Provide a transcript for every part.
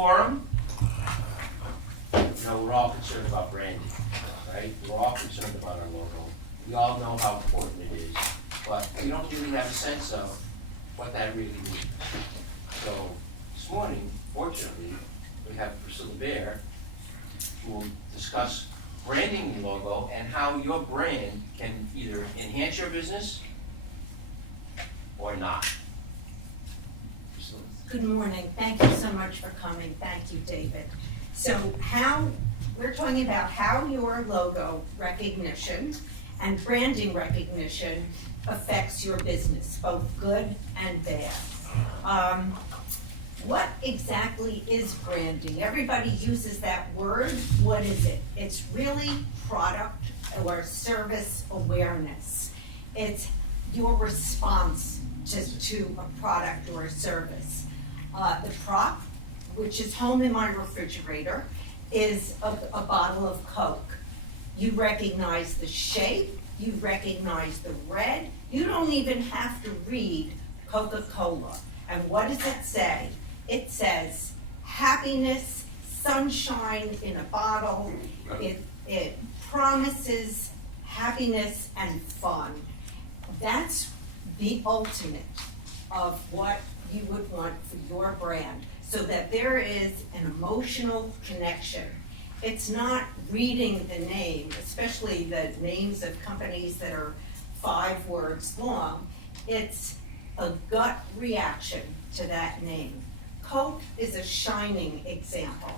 forum, we're all concerned about branding, right? We're all concerned about our logo. We all know how important it is, but we don't really have a sense of what that really means. So this morning, fortunately, we have Priscilla Baer, who will discuss branding your logo and how your brand can either enhance your business or not. Priscilla. Good morning. Thank you so much for coming. Thank you, David. So we're talking about how your logo recognition and branding recognition affects your business, both good and bad. What exactly is branding? Everybody uses that word. What is it? It's really product or service awareness. It's your response to a product or a service. The prop, which is home in my refrigerator, is a bottle of Coke. You recognize the shape, you recognize the red, you don't even have to read Coca-Cola. And what does it say? It says happiness, sunshine in a bottle. It promises happiness and fun. That's the ultimate of what you would want for your brand, so that there is an emotional connection. It's not reading the name, especially the names of companies that are 5 words long. It's a gut reaction to that name. Coke is a shining example.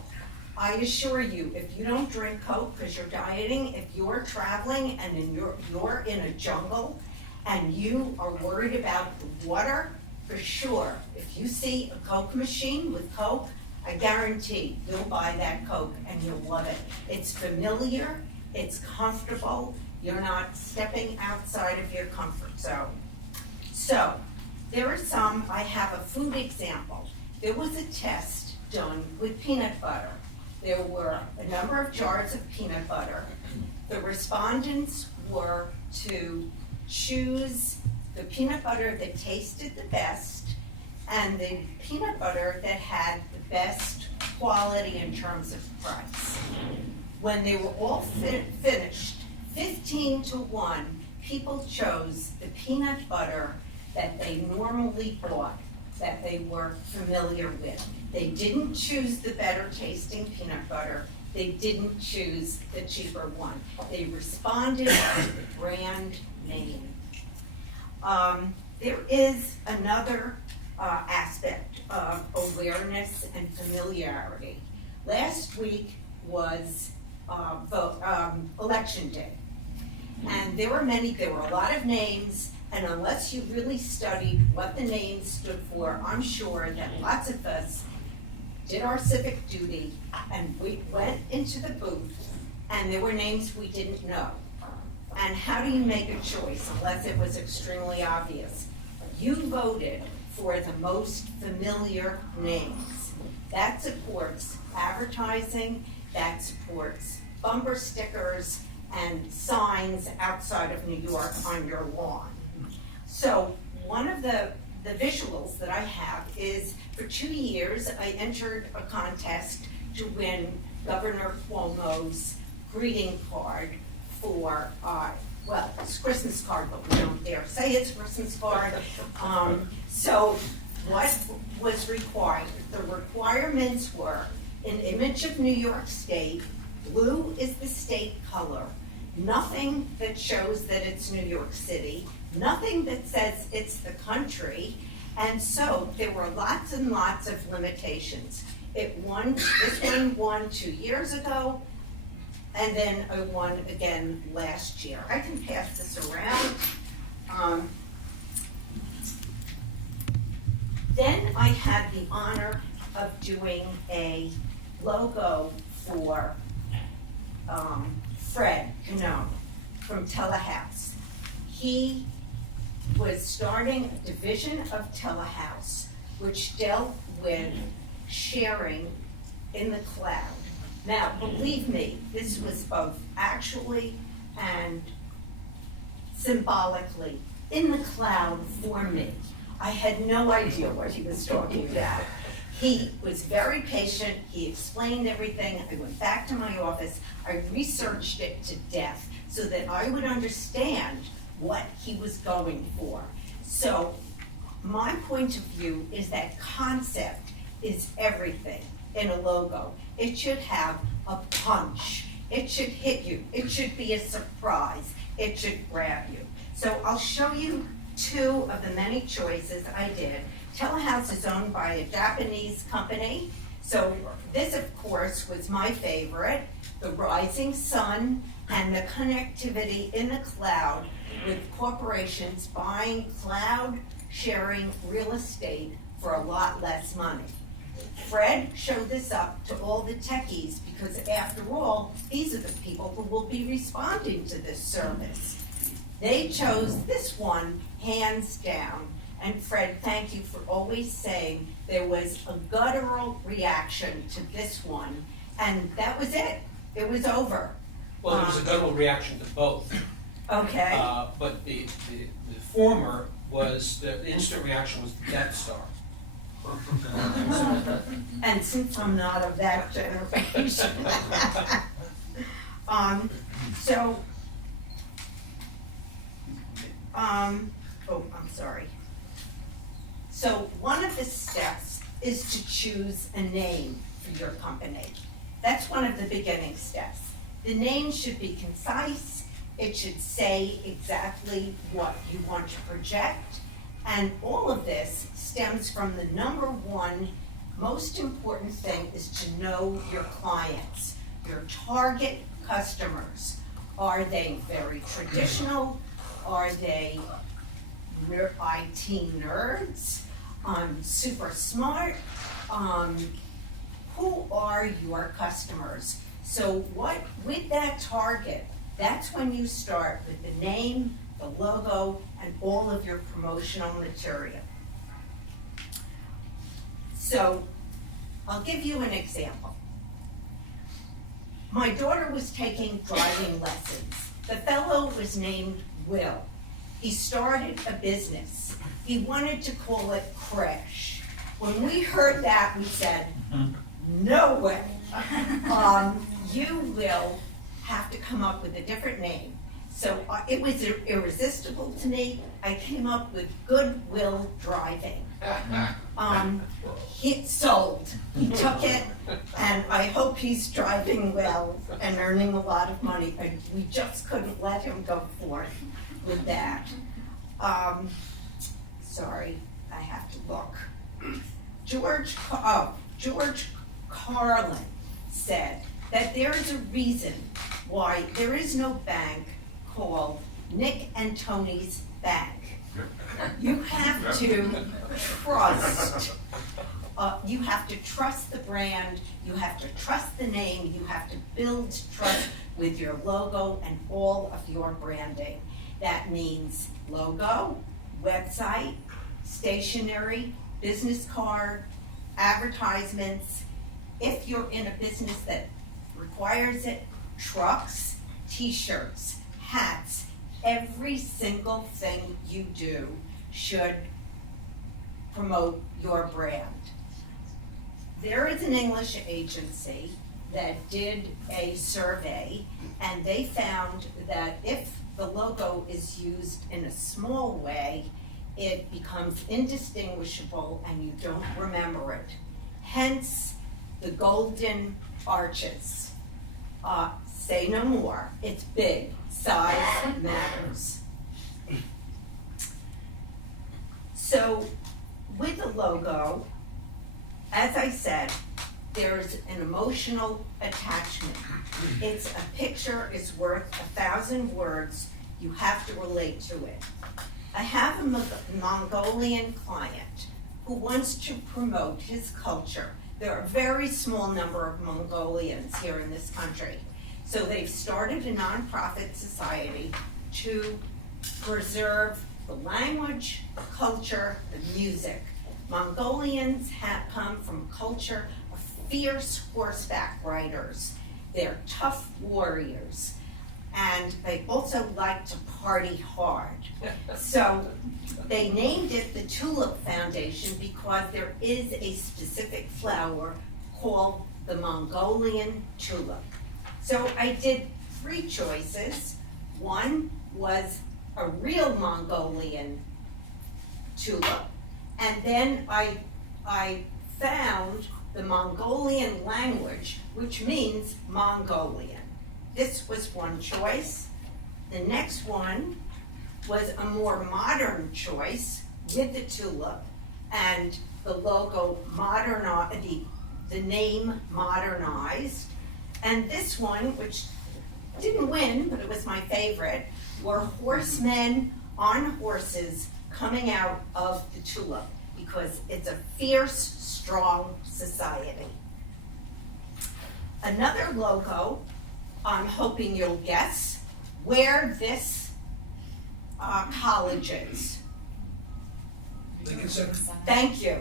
I assure you, if you don't drink Coke because you're dieting, if you're traveling and you're in a jungle and you are worried about the water, for sure, if you see a Coke machine with Coke, I guarantee you'll buy that Coke and you'll love it. It's familiar, it's comfortable, you're not stepping outside of your comfort zone. So, I have a food example. There was a test done with peanut butter. There were a number of jars of peanut butter. The respondents were to choose the peanut butter that tasted the best and the peanut butter that had the best quality in terms of price. When they were all finished, 15-1, people chose the peanut butter that they normally bought, that they were familiar with. They didn't choose the better tasting peanut butter. They didn't choose the cheaper one. They responded to the brand name. There is another aspect of awareness and familiarity. Last week was election day. And there were a lot of names, and unless you really studied what the names stood for, I'm sure that lots of us did our civic duty and we went into the booth and there were names we didn't know. And how do you make a choice unless it was extremely obvious? You voted for the most familiar names. That supports advertising, that supports bumper stickers and signs outside of New York on your lawn. So one of the visuals that I have is, for 2 years, I entered a contest to win Governor Cuomo's greeting card for, it's Christmas card, but we don't dare say it's Christmas card. So what was required? The requirements were an image of New York State. Blue is the state color. Nothing that shows that it's New York City. Nothing that says it's the country. And so there were lots and lots of limitations. This one won 2 years ago, and then I won again last year. I can pass this around. Then I had the honor of doing a logo for Fred Canone from Telehouse. He was starting a division of Telehouse which dealt with sharing in the cloud. Now, believe me, this was both actually and symbolically in the cloud for me. I had no idea what he was talking about. He was very patient, he explained everything, I went back to my office, I researched it to death so that I would understand what he was going for. So my point of view is that concept is everything in a logo. It should have a punch, it should hit you, it should be a surprise, it should grab you. So I'll show you two of the many choices I did. Telehouse is owned by a Japanese company, so this of course was my favorite, the rising sun and the connectivity in the cloud with corporations buying cloud sharing real estate for a lot less money. Fred showed this up to all the techies because after all, these are the people who will be responding to this service. They chose this one hands down. And Fred, thank you for always saying there was a guttural reaction to this one, and that was it. It was over. Well, there was a guttural reaction to both. Okay. But the former was, the instant reaction was the Death Star. And since I'm not of that generation. Oh, I'm sorry. So one of the steps is to choose a name for your company. That's one of the beginning steps. The name should be concise, it should say exactly what you want to project, and all of this stems from the number one most important thing is to know your clients, your target customers. Are they very traditional? Are they IT nerds? Super smart? Who are your customers? So with that target, that's when you start with the name, the logo, and all of your promotional material. So I'll give you an example. My daughter was taking driving lessons. The fellow was named Will. He started a business. He wanted to call it Crash. When we heard that, we said, no way. You will have to come up with a different name. So it was irresistible to me. I came up with Goodwill Driving. He sold. He took it, and I hope he's driving well and earning a lot of money. And we just couldn't let him go forth with that. Sorry, I have to look. George Carlin said that there is a reason why there is no bank called Nick and Tony's Bank. You have to trust. You have to trust the brand. You have to trust the name. You have to build trust with your logo and all of your branding. That means logo, website, stationery, business card, advertisements. If you're in a business that requires it, trucks, t-shirts, hats, every single thing you do should promote your brand. There is an English agency that did a survey, and they found that if the logo is used in a small way, it becomes indistinguishable and you don't remember it. Hence, the golden arches. Say no more. It's big. Size matters. So, with the logo, as I said, there's an emotional attachment. It's a picture is worth 1,000 words. You have to relate to it. I have a Mongolian client who wants to promote his culture. There are a very small number of Mongolians here in this country. So they've started a nonprofit society to preserve the language, the culture, the music. Mongolians have come from a culture of fierce horseback riders. They're tough warriors. and they also like to party hard. So they named it the Tulip Foundation because there is a specific flower called the Mongolian tulip. So I did 3 choices. One was a real Mongolian tulip, and then I found the Mongolian language, which means Mongolian. This was one choice. The next one was a more modern choice with the tulip and the logo the name modernized. And this one, which didn't win, but it was my favorite, were horsemen on horses coming out of the tulip because it's a fierce, strong society. Another logo, I'm hoping you'll guess where this college is. Lincoln Center? Thank you.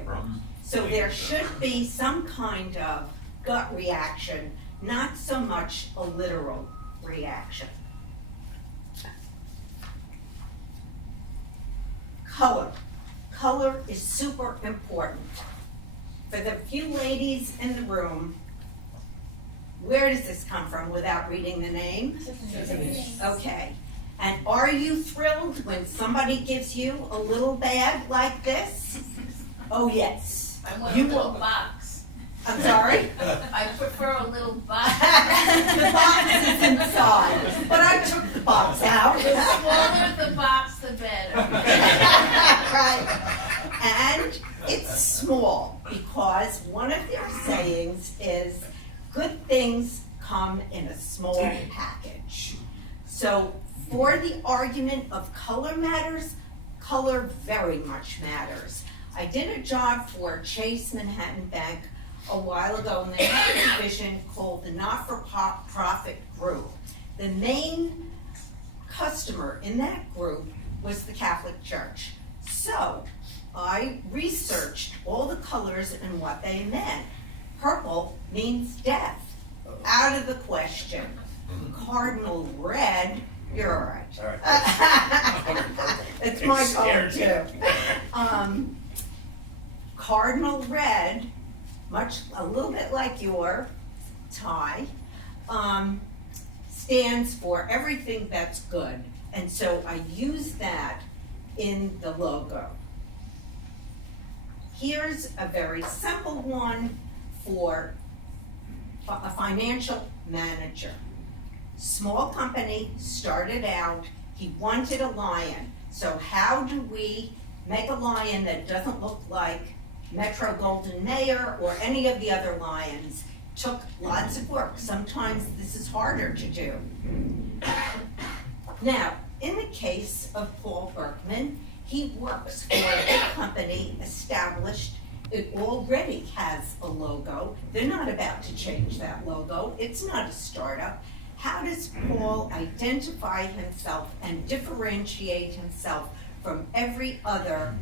So there should be some kind of gut reaction, not so much a literal reaction. Color. Color is super important. For the few ladies in the room, where does this come from without reading the name? Okay. And are you thrilled when somebody gives you a little bag like this? Oh, yes. I want a You little will. box. I'm sorry? I prefer a little box. The box is inside, but I took the box out. The smaller the box, the better. Right. And it's small because one of their sayings is, good things come in a small package. So for the argument of color matters, color very much matters. I did a job for Chase Manhattan Bank a while ago, and they had a division called the Not-for-Profit Group. The main customer in that group was the Catholic Church. So I researched all the colors and what they meant. Purple means death, out of the question. Cardinal red, you're all right. All right. It's my color too. Cardinal red, a little bit like your tie, stands for everything that's good. And so I use that in the logo. Here's a very simple one for a financial manager. Small company, started out, he wanted a lion. So how do we make a lion that doesn't look like Metro Golden Mayer or any of the other lions? Took lots of work. Sometimes this is harder to do. Now, in the case of Paul Berkman, he works for a company established. It already has a logo. They're not about to change that logo. It's not a startup. How does Paul identify himself and differentiate himself from every other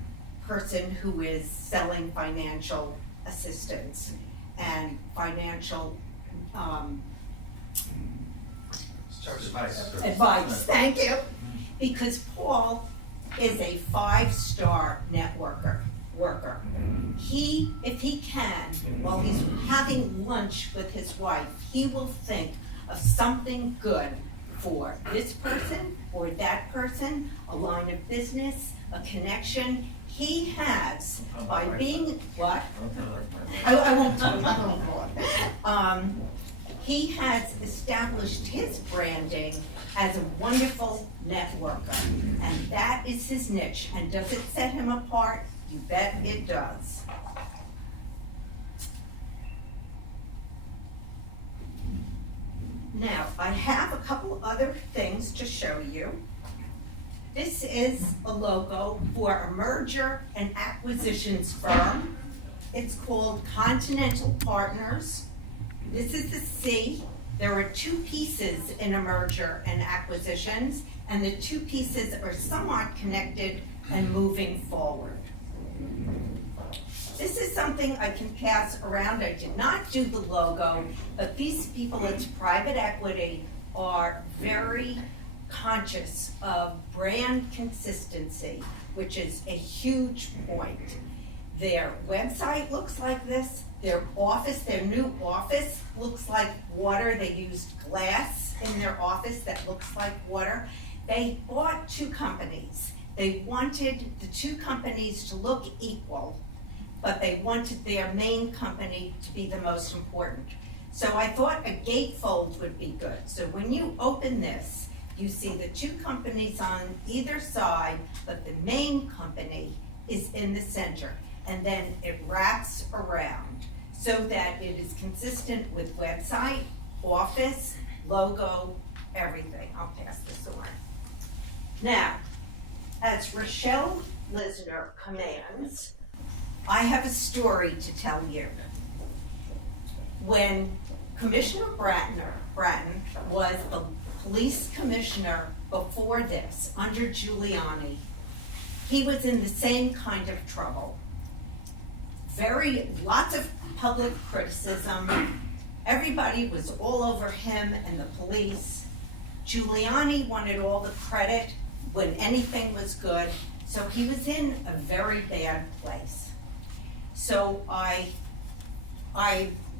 person who is selling financial assistance and financial advice? Thank you. Because Paul is a 5-star networker. If he can, while he's having lunch with his wife, he will think of something good for this person or that person, a line of business, a connection. He has, by being, what? I won't tell you. He has established his branding as a wonderful networker, and that is his niche. And does it set him apart? You bet it does. Now, I have a couple other things to show you. This is a logo for a merger and acquisitions firm. It's called Continental Partners. This is the C. There are 2 pieces in a merger and acquisitions, and the 2 pieces are somewhat connected and moving forward. This is something I can pass around. I did not do the logo, but these people, it's private equity, are very conscious of brand consistency, which is a huge point. Their website looks like this, their new office looks like water. They used glass in their office that looks like water. They bought two companies. They wanted the two companies to look equal, but they wanted their main company to be the most important. So I thought a gatefold would be good. So when you open this, you see the two companies on either side, but the main company is in the center. And then it wraps around so that it is consistent with website, office, logo, everything. I'll pass this on. Now, as Rochelle Lisner commands, I have a story to tell you. When Commissioner Bratton was the police commissioner before this, under Giuliani, he was in the same kind of trouble. Lots of public criticism. Everybody was all over him and the police. Giuliani wanted all the credit when anything was good, so he was in a very bad place. So I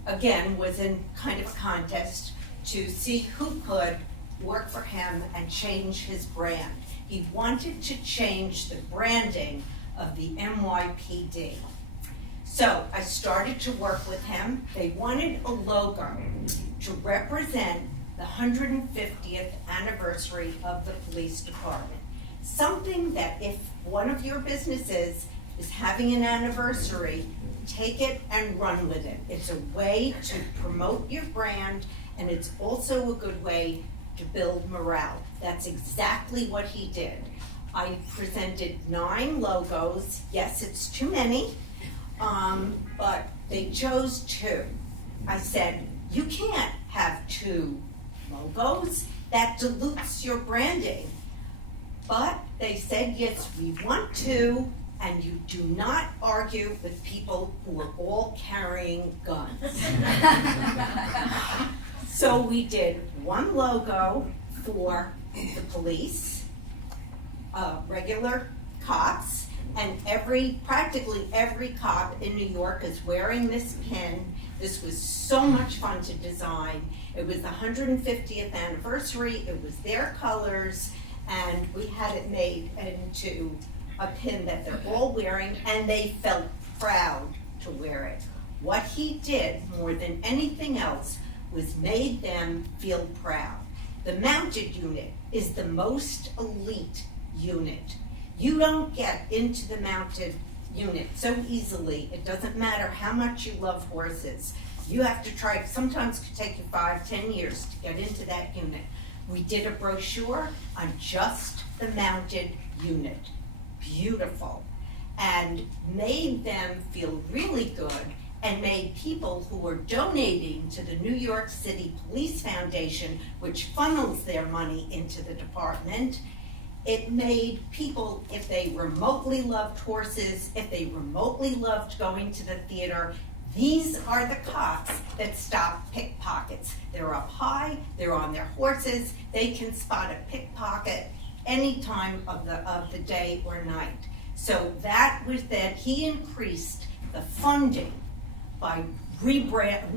again was in kind of a contest to see who could work for him and change his brand. He wanted to change the branding of the NYPD. So I started to work with him. They wanted a logo to represent the 150th anniversary of the police department. Something that if one of your businesses is having an anniversary, take it and run with it. It's a way to promote your brand, and it's also a good way to build morale. That's exactly what he did. I presented 9 logos. Yes, it's too many, but they chose 2. I said, you can't have 2 logos. That dilutes your branding. But they said, yes, we want 2, and you do not argue with people who are all carrying guns. So we did 1 logo for the police, regular cops, and practically every cop in New York is wearing this pin. This was so much fun to design. It was the 150th anniversary, it was their colors, and we had it made into a pin that they're all wearing, and they felt proud to wear it. What he did more than anything else was made them feel proud. The mounted unit is the most elite unit. You don't get into the mounted unit so easily. It doesn't matter how much you love horses. You have to try, sometimes it could take you 5-10 years to get into that unit. We did a brochure on just the mounted unit. Beautiful. And made them feel really good, and made people who were donating to the New York City Police Foundation, which funnels their money into the department, it made people, if they remotely loved horses, if they remotely loved going to the theater, these are the cops that stop pickpockets. They're up high, they're on their horses, they can spot a pickpocket any time of the day or night. So that was that he increased the funding by rebranding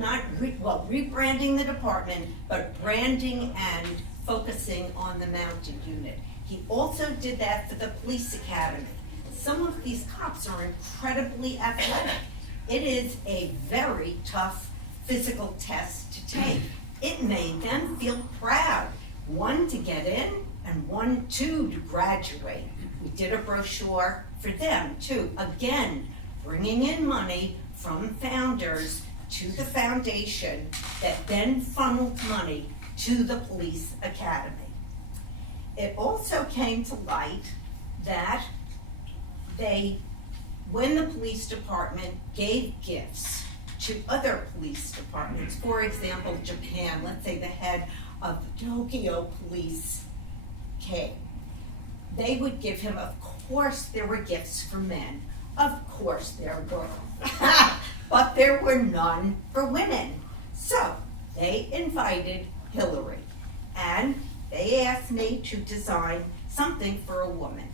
the department, but branding and focusing on the mounted unit. He also did that for the police academy. Some of these cops are incredibly athletic. It is a very tough physical test to take. It made them feel proud. 1 to get in and 2 to graduate. We did a brochure for them too. Again, bringing in money from founders to the foundation that then funneled money to the police academy. It also came to light that when the police department gave gifts to other police departments, for example, Japan, let's say the head of the Tokyo police came, they would give him, of course there were gifts for men, of course there were, but there were none for women. So they invited Hillary. and they asked me to design something for a woman.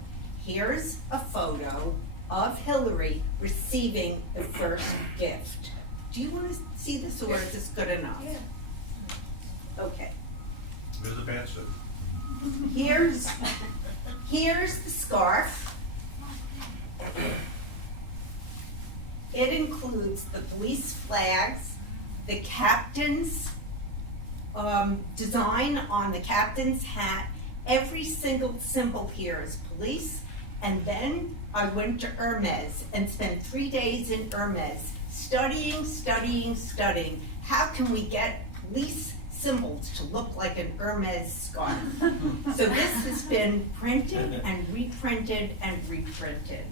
Here's a photo of Hillary receiving the first gift. Do you want to see this, or is this good enough? Yeah. Okay. Where's the pantsuit? Here's the scarf. It includes the police flags, the captain's design on the captain's hat. Every single symbol here is police. And then I went to Hermes and spent 3 days in Hermes studying. How can we get police symbols to look like an Hermes scarf? So this has been printed and reprinted and reprinted.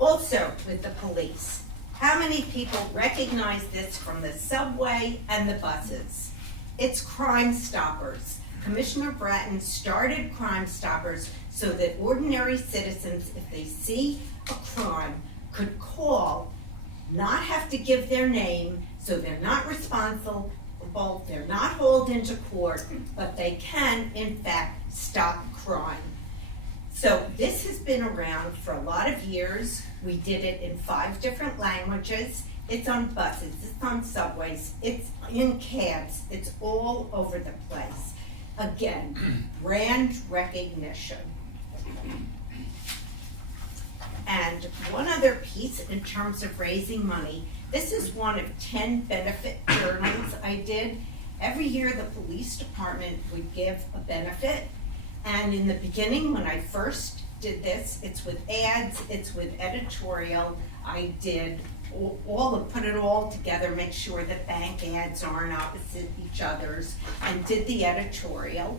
Also with the police, how many people recognize this from the subway and the buses? It's Crime Stoppers. Commissioner Bratton started Crime Stoppers so that ordinary citizens, if they see a crime, could call, not have to give their name, so they're not responsible, they're not hauled into court, but they can, in fact, stop crime. So this has been around for a lot of years. We did it in 5 different languages. It's on buses, it's on subways, it's in cabs, it's all over the place. Again, brand recognition. And one other piece in terms of raising money, this is one of 10 benefit journals I did. Every year the police department would give a benefit. And in the beginning, when I first did this, it's with ads, it's with editorial. I did put it all together, make sure that bank ads aren't opposite each other's, and did the editorial.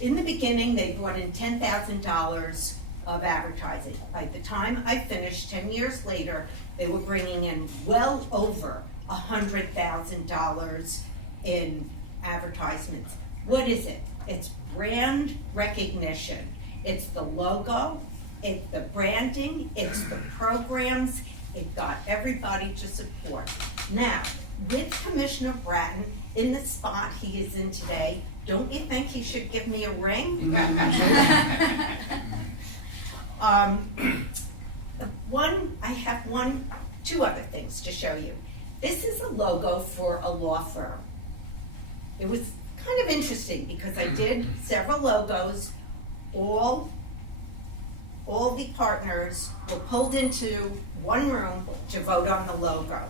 In the beginning, they brought in $10,000 of advertising. By the time I finished, 10 years later, they were bringing in well over $100,000 in advertisements. What is it? It's brand recognition. It's the logo, it's the branding, it's the programs. It got everybody to support. Now, with Commissioner Bratton in the spot he is in today, don't you think he should give me a ring? I have two other things to show you. This is a logo for a law firm. It was kind of interesting because I did several logos. All the partners were pulled into one room to vote on the logo.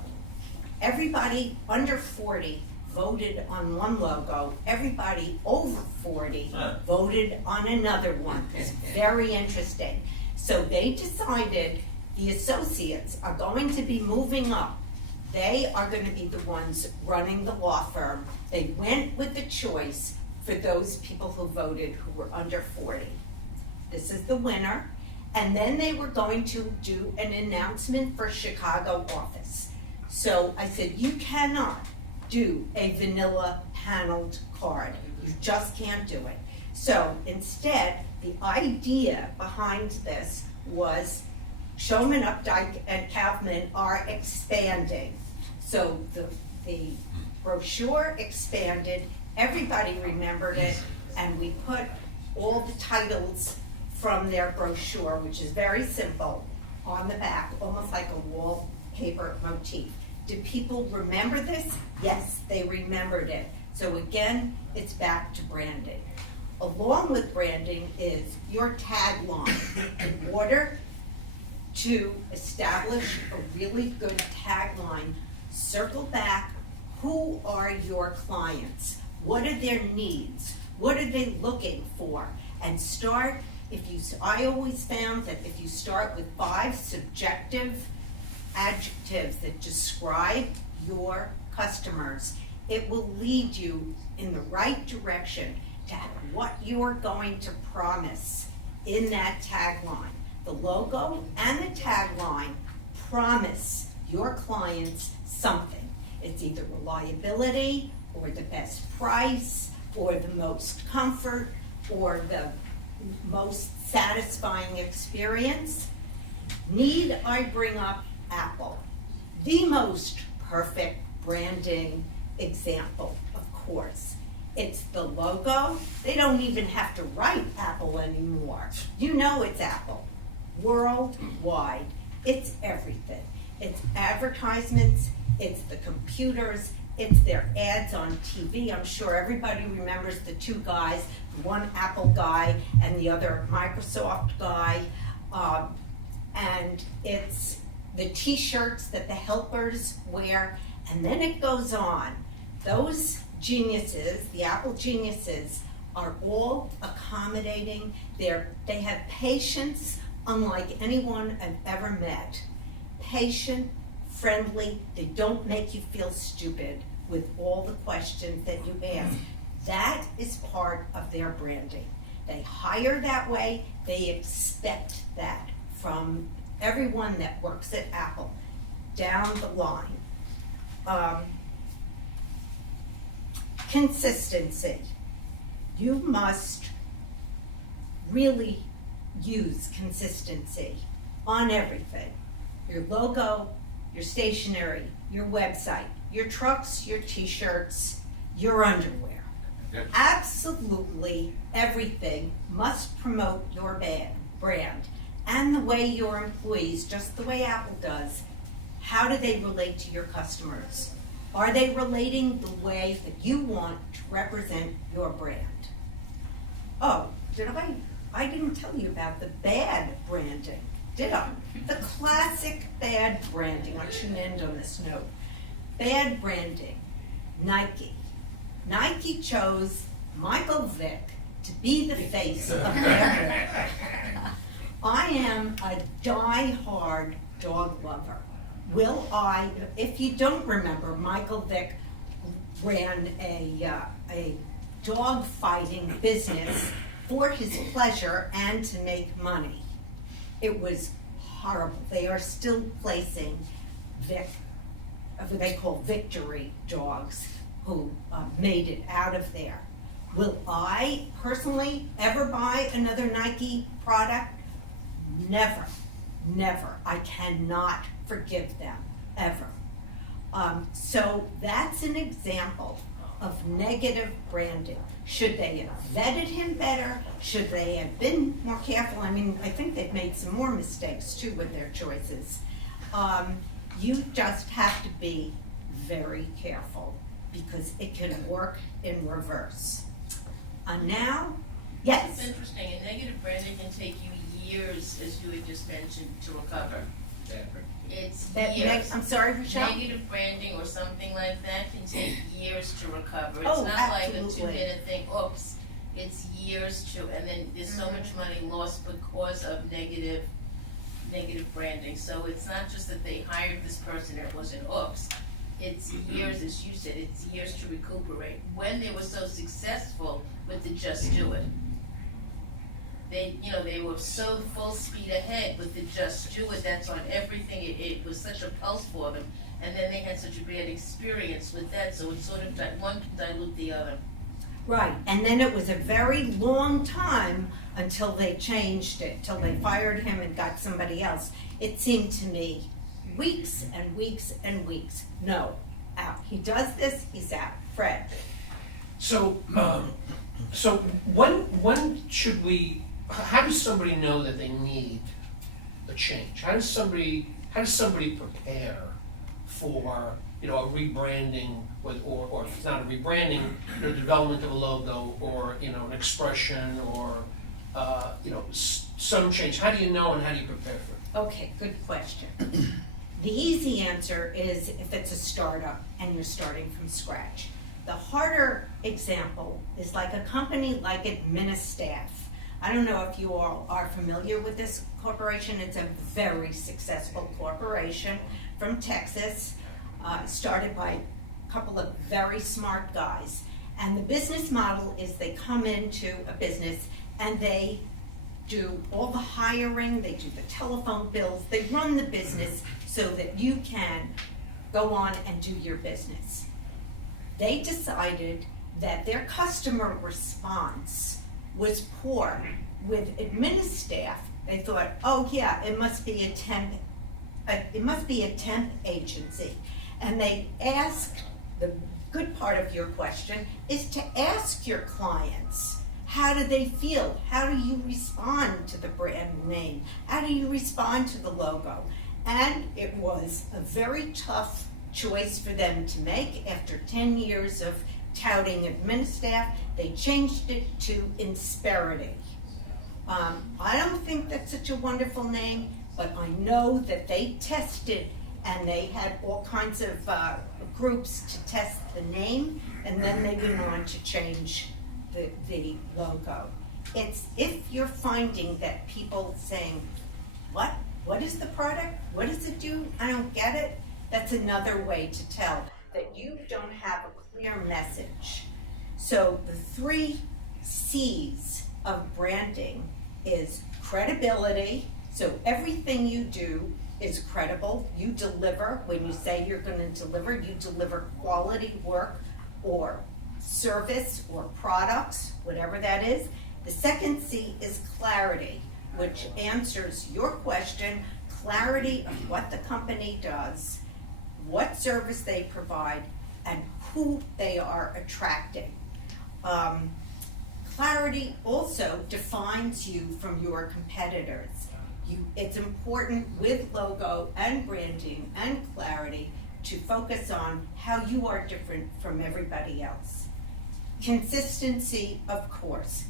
Everybody under 40 voted on one logo. Everybody over 40 voted on another one. It's very interesting. So they decided the associates are going to be moving up. They are going to be the ones running the law firm. They went with the choice for those people who voted who were under 40. This is the winner. And then they were going to do an announcement for Chicago office. So I said, you cannot do a vanilla paneled card. You just can't do it. So instead, the idea behind this was Showman, Updike, and Kaufman are expanding. So the brochure expanded, everybody remembered it, and we put all the titles from their brochure, which is very simple, on the back, almost like a wallpaper motif. Did people remember this? Yes, they remembered it. So again, it's back to branding. Along with branding is your tagline. In order to establish a really good tagline, circle back, who are your clients? What are their needs? What are they looking for? And start, I always found that if you start with 5 subjective adjectives that describe your customers, it will lead you in the right direction to what you're going to promise in that tagline. The logo and the tagline promise your clients something. It's either reliability, or the best price, or the most comfort, or the most satisfying experience. Need I bring up Apple? The most perfect branding example, of course. It's the logo. They don't even have to write Apple anymore. You know it's Apple. Worldwide. It's everything. It's advertisements, it's the computers, it's their ads on TV. I'm sure everybody remembers the two guys, one Apple guy and the other Microsoft guy. And it's the t-shirts that the helpers wear, and then it goes on. Those geniuses, the Apple geniuses, are all accommodating. They have patience unlike anyone I've ever met. Patient, friendly, they don't make you feel stupid with all the questions that you ask. That is part of their branding. They hire that way, they expect that from everyone that works at Apple, down the line. Consistency. You must really use consistency on everything. Your logo, your stationery, your website, your trucks, your t-shirts, your underwear. Yep. Absolutely everything must promote your brand and the way your employees, just the way Apple does, how do they relate to your customers? Are they relating the way that you want to represent your brand? Oh, I didn't tell you about the bad branding, did I? The classic bad branding. I shouldn't end on this note. Bad branding. Nike. Nike chose Michael Vick to be the face of their brand. I am a die-hard dog lover. If you don't remember, Michael Vick ran a dog fighting business for his pleasure and to make money. It was horrible. They are still placing what they call victory dogs who made it out of there. Will I personally ever buy another Nike product? Never, never. I cannot forgive them, ever. So that's an example of negative branding. Should they have vetted him better? Should they have been more careful? I mean, I think they've made some more mistakes too with their choices. You just have to be very careful because it can work in reverse. Now, yes? It's interesting, and negative branding can take you years, as you had just mentioned, to recover. It's years. I'm sorry, Michelle? Negative branding or something like that can take years to recover. It's Oh, not absolutely. like a 2-minute thing, oops. It's years to, and then there's so much money lost because of negative branding. So it's not just that they hired this person and it was an oops. It's years, as you said, it's years to recuperate. When they were so successful with the Just Do It, they were so full speed ahead with the Just Do It. That's on everything. It was such a pulse for them, and then they had such a bad experience with that. So it's sort of one can dilute the other. Right, and then it was a very long time until they changed it, till they fired him and got somebody else. It seemed to me weeks and weeks and weeks. No, out. He does this, he's out. Fred. So when should we, how does somebody know that they need a change? How does somebody prepare for, a rebranding or if it's not a rebranding, the development of a logo or, an expression or, some change? How do you know and how do you prepare for it? Okay, good question. The easy answer is if it's a startup and you're starting from scratch. The harder example is like a company like Administaff. I don't know if you all are familiar with this corporation. It's a very successful corporation from Texas, started by a couple of very smart guys. And the business model is they come into a business and they do all the hiring, they do the telephone bills, they run the business so that you can go on and do your business. They decided that their customer response was poor. With Administaff, they thought, oh yeah, it must be a temp agency. And they asked the good part of your question is to ask your clients, how do they feel? How do you respond to the brand name? How do you respond to the logo? And it was a very tough choice for them to make. After 10 years of touting Administaff, they changed it to Insperity. I don't think that's such a wonderful name, but I know that they tested and they had all kinds of groups to test the name, and then they went on to change the logo. It's if you're finding that people saying, what is the product? What does it do? I don't get it. That's another way to tell that you don't have a clear message. So the 3 C's of branding is credibility. So everything you do is credible. You deliver. When you say you're going to deliver, you deliver quality work or service or products, whatever that is. The second C is clarity, which answers your question, clarity of what the company does, what service they provide, and who they are attracting. Clarity also defines you from your competitors. It's important with logo and branding and clarity to focus on how you are different from everybody else. Consistency, of course.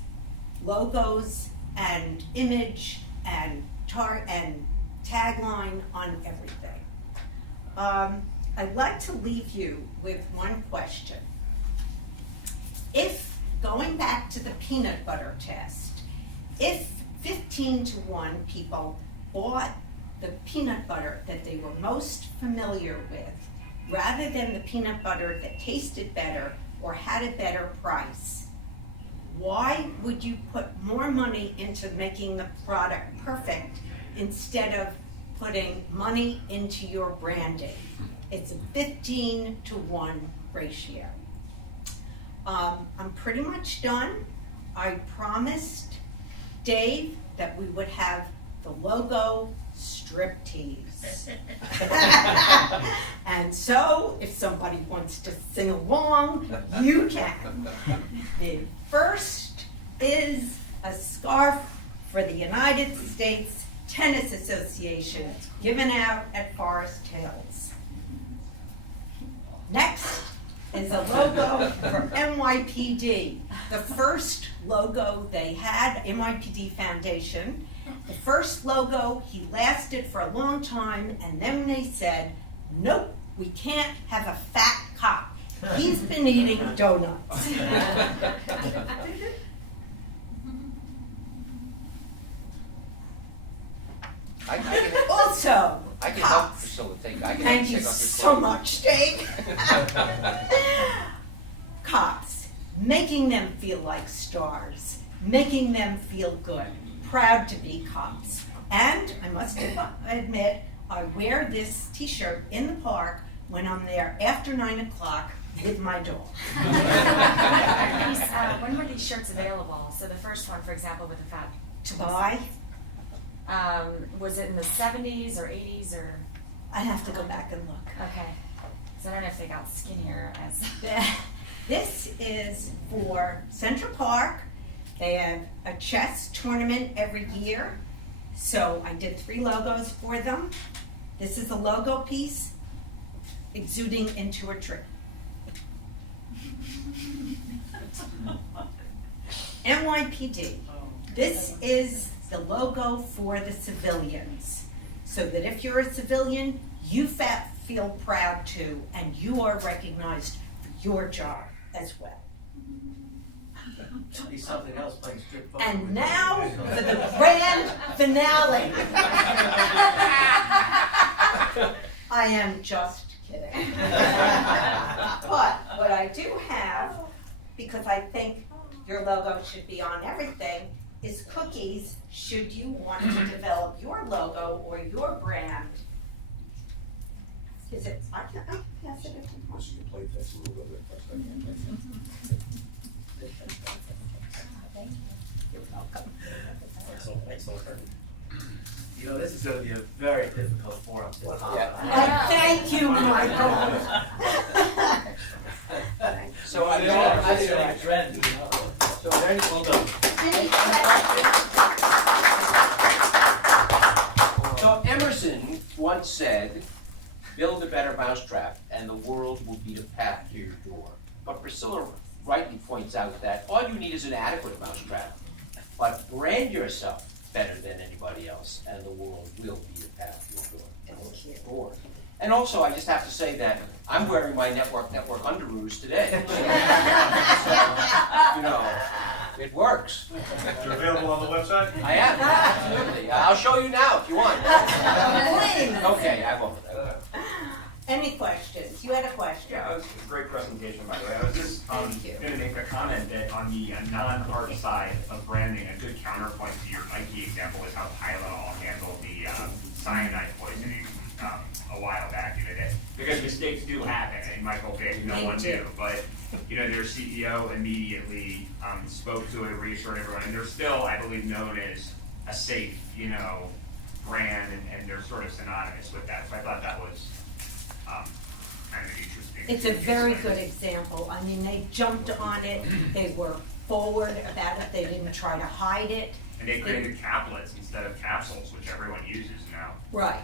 Logos and image and tagline on everything. I'd like to leave you with one question. If, going back to the peanut butter test, if 15-to-1 people bought the peanut butter that they were most familiar with, rather than the peanut butter that tasted better or had a better price, why would you put more money into making the product perfect instead of putting money into your branding? It's a 15-to-1 ratio. I'm pretty much done. I promised Dave that we would have the logo striptease. And so, if somebody wants to sing along, you can. The first is a scarf for the United States Tennis Association, given out at Forest Hills. Next is a logo for NYPD. The first logo they had, NYPD Foundation. The first logo, he lasted for a long time, and then they said, nope, we can't have a fat cop. He's been eating donuts. Also, I can help cops. facilitate. I can Thank you take off your so clothes. much, Dave. Cops, making them feel like stars, making them feel good, proud to be cops. And I must admit, I wear this t-shirt in the park when I'm there after 9 o'clock with my dog. When were these shirts available? So the first one, for example, with the fat. To buy, Was it in the 70s or 80s or? I have to go back and look. Okay. So I don't know if they got skinnier as. This is for Central Park. They have a chess tournament every year. So I did 3 logos for them. This is a logo piece exuding into a tree. NYPD. This is the logo for the civilians. So that if you're a civilian, you feel proud too, and you are recognized for your job as well. Be something else playing strip poker. And now for the grand finale. I am just kidding. But what I do have, because I think your logo should be on everything, is cookies should you want to develop your logo or your brand. Is it, I can pass it if you want. You're welcome. You know, this is going to be a very difficult forum to talk about. I thank you, Michael. build a better mousetrap, and the world will be the path to your door. But Priscilla rightly points out that all you need is an adequate mousetrap, but brand yourself better than anybody else, and the world will be the path to your door. Thank you. Door. And also, I just have to say that I'm wearing my network underoos today. So, you know, it works. They're available on the website? I am, absolutely. I'll show you now if you want. Please. Okay, I won't. Any questions? You had a question? Yeah, it was a great presentation, by the way. I was just Thank you. going to make a comment that on the non-art side of branding, a good counterpoint to your Nike example is how Tylenol handled the cyanide poisoning a while back in the day. Because mistakes do happen, and Michael Vick, no They one do. knew. But their CEO immediately spoke to it, reassured everyone, and they're still, I believe, known as a safe, brand, and they're sort of synonymous with that. So I thought that was kind of interesting. It's a very good example. I mean, they jumped on it, they were forward about it, they didn't try to hide it. And they created caplets instead of capsules, which everyone uses now. Right.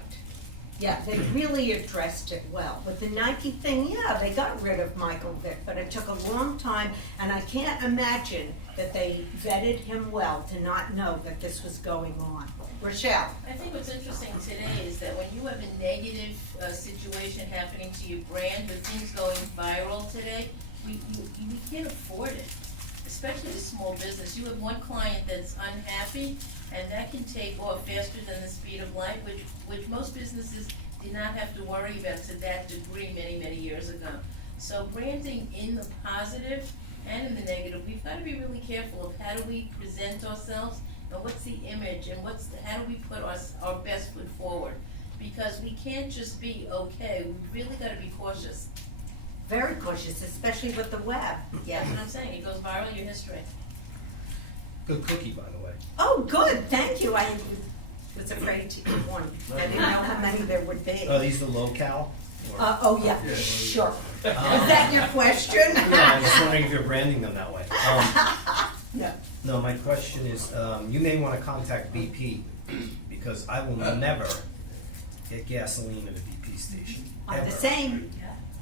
Yeah, they really addressed it well. With the Nike thing, yeah, they got rid of Michael Vick, but it took a long time, and I can't imagine that they vetted him well to not know that this was going on. Rochelle? I think what's interesting today is that when you have a negative situation happening to your brand, with things going viral today, we can't afford it, especially a small business. You have one client that's unhappy, and that can take off faster than the speed of light, which most businesses did not have to worry about to that degree many, many years ago. So branding in the positive and in the negative, we've got to be really careful of how do we present ourselves, and what's the image, and how do we put our best foot forward? Because we can't just be okay, we've really got to be cautious. Very cautious, especially with the web. Yeah, that's what I'm saying, it goes viral, your history. Good cookie, by the way. Oh, good, thank you. I was afraid to eat one. I didn't know how many there would be. Are these the low-cal? Oh, yeah, sure. Is that your question? No, I'm just wondering if you're branding them that way. No. No, my question is, you may want to contact BP, because I will never get gasoline at a BP station. I'm the ever. same.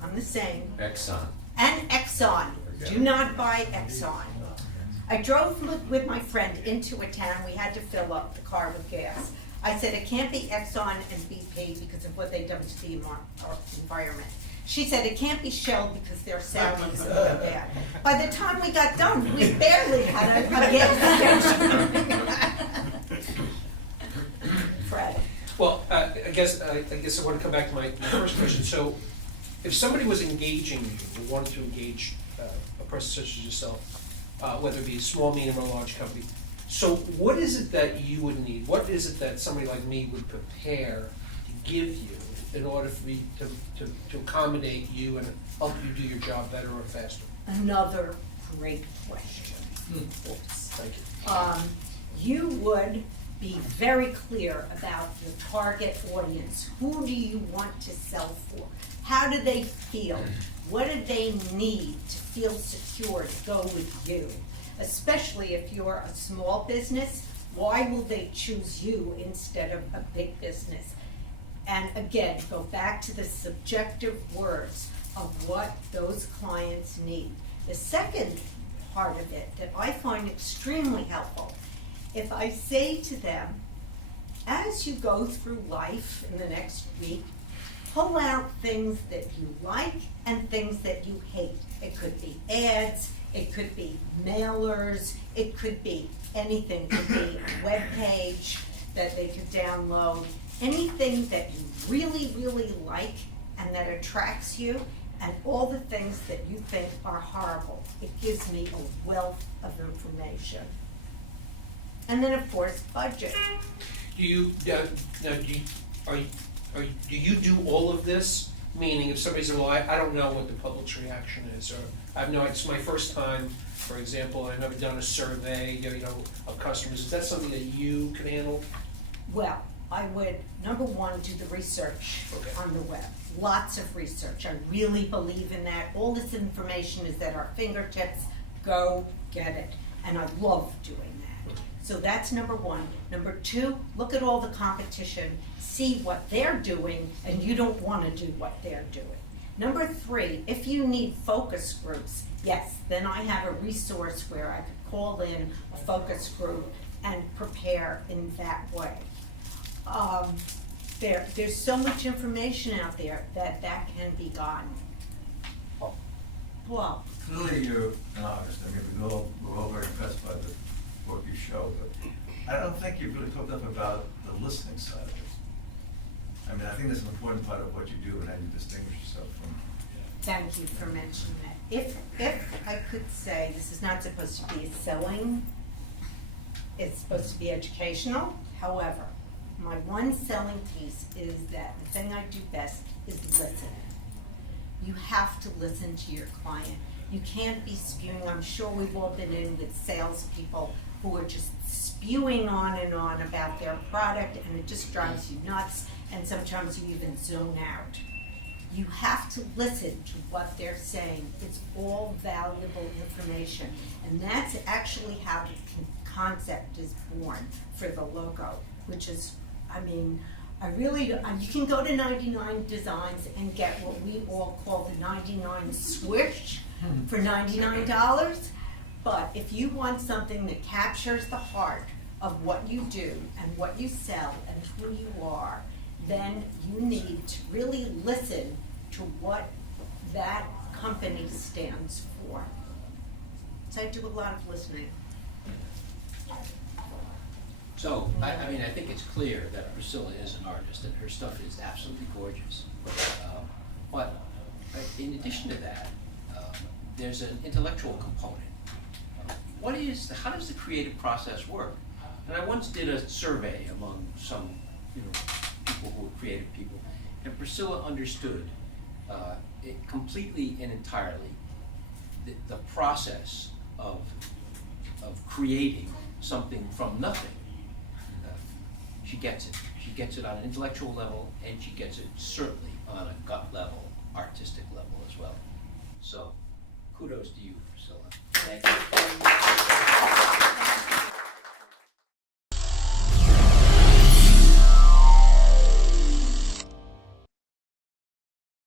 I'm the same. Exxon. And Exxon. Do not buy Exxon. I drove with my friend into a town. We had to fill up the car with gas. I said, it can't be Exxon and BP because of what they've done to the environment. She said, it can't be Shell because their soundings are so bad. By the time we got done, we barely had a gas station. Fred. Well, I guess I want to come back to my first question. So, if somebody was engaging you, or wanted to engage a person such as yourself, whether it be a small, medium, or large company, so what is it that you would need? What is it that somebody like me would prepare to give you in order for me to accommodate you and help you do your job better or faster? Another great question. Thank you. You would be very clear about your target audience. Who do you want to sell for? How do they feel? What do they need to feel secure to go with you? Especially if you're a small business, why will they choose you instead of a big business? And again, go back to the subjective words of what those clients need. The second part of it that I find extremely helpful, if I say to them, as you go through life in the next week, pull out things that you like and things that you hate. It could be ads, it could be mailers, it could be anything. It could be a web page that they could download. Anything that you really, really like and that attracts you, and all the things that you think are horrible. It gives me a wealth of information. And then, of course, budget. Do you do all of this? Meaning, if somebody says, "Well, I don't know what the public's reaction is," or "I've no, it's my first time," for example, I've never done a survey, of customers. Is that something that you can handle? Well, I would, number one, do the research on the web. Lots of research. I really believe in that. All this information is at our fingertips. Go get it. And I love doing that. So that's number one. Number two, look at all the competition, see what they're doing, and you don't wanna do what they're doing. Number three, if you need focus groups, yes, then I have a resource where I could call in a focus group and prepare in that way. There's so much information out there that can be gotten. Well, Clearly you're an artist, I mean, we're all very impressed by the work you show, but I don't think you've really talked enough about the listening side of it. I mean, I think that's an important part of what you do and how you distinguish yourself from. thank you for mentioning that. If I could say, this is not supposed to be selling, it's supposed to be educational. However, my one selling piece is that the thing I do best is listen. You have to listen to your client. You can't be spewing. I'm sure we've all been in with salespeople who are just spewing on and on about their product, and it just drives you nuts, and sometimes you even zone out. You have to listen to what they're saying. It's all valuable information, and that's actually how the concept is born for the logo, which is, I mean, you can go to 99 Designs and get what we all call the 99 swish for $99. But if you want something that captures the heart of what you do and what you sell and who you are, then you need to really listen to what that company stands for. So I do a lot of listening. So, I mean, I think it's clear that Priscilla is an artist and her stuff is absolutely gorgeous. But in addition to that, there's an intellectual component. How does the creative process work? And I once did a survey among some, people who were creative people, and Priscilla understood it completely and entirely the process of creating something from nothing. She gets it. She gets it on an intellectual level, and she gets it certainly on a gut level.